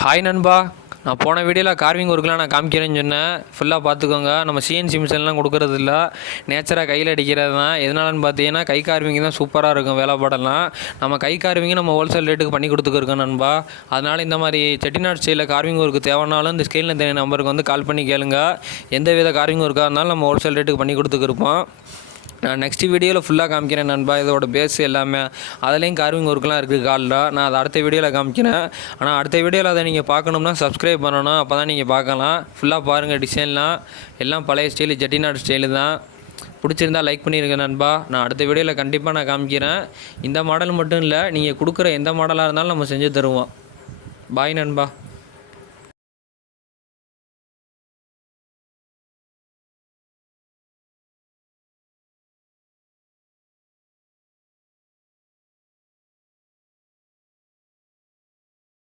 Hi நண்பா, நான் போன வீடியோவில் கார்விங் ஒர்க்கெலாம் நான் காமிக்கிறேன்னு சொன்னேன். ஃபுல்லாக பார்த்துக்கோங்க. நம்ம சிஎன்சி மிஷின்லாம் கொடுக்குறது இல்லை, நேச்சராக கையில் அடிக்கிறது தான். எதனாலன்னு பார்த்தீங்கன்னா கை கார்விங் தான் சூப்பராக இருக்கும். வேலைப்பாடெல்லாம் நம்ம கை கார்விங்கு நம்ம ஹோல்சேல் ரேட்டுக்கு பண்ணி கொடுத்துருக்கோம் நண்பா. அதனால் இந்த மாதிரி செட்டிநாடு ஸ்டைலில் கார்விங் ஒர்க்கு தேவைனாலும் இந்த ஸ்கேலில் தெரிய நம்பருக்கு வந்து கால் பண்ணி கேளுங்க. எந்த வித கார்விங் ஒர்க்காக இருந்தாலும் நம்ம ஹோல்சேல் ரேட்டுக்கு பண்ணி கொடுத்துருப்போம். நான் நெக்ஸ்ட் வீடியோவில் ஃபுல்லாக காமிக்கிறேன் நண்பா. இதோட பேஸ் எல்லாமே அதுலேயும் கார்விங் ஒர்க்லாம் இருக்குது காலில். நான் அதை அடுத்த வீடியோவில் காமிக்கிறேன். ஆனால் அடுத்த வீடியோவில் அதை நீங்கள் பார்க்கணும்னா சப்ஸ்கிரைப் பண்ணணும். அப்போ தான் நீங்கள் பார்க்கலாம். ஃபுல்லாக பாருங்கள். டிசைன்லாம் எல்லாம் பழைய ஸ்டைலு, செட்டிநாடு ஸ்டைலு தான். பிடிச்சிருந்தா லைக் பண்ணியிருக்கேன் நண்பா. நான் அடுத்த வீடியோவில் கண்டிப்பாக நான் காமிக்கிறேன். இந்த மாடல் மட்டும் இல்லை, நீங்கள் கொடுக்குற எந்த மாடலாக இருந்தாலும் நம்ம செஞ்சு தருவோம். பாய் நண்பா.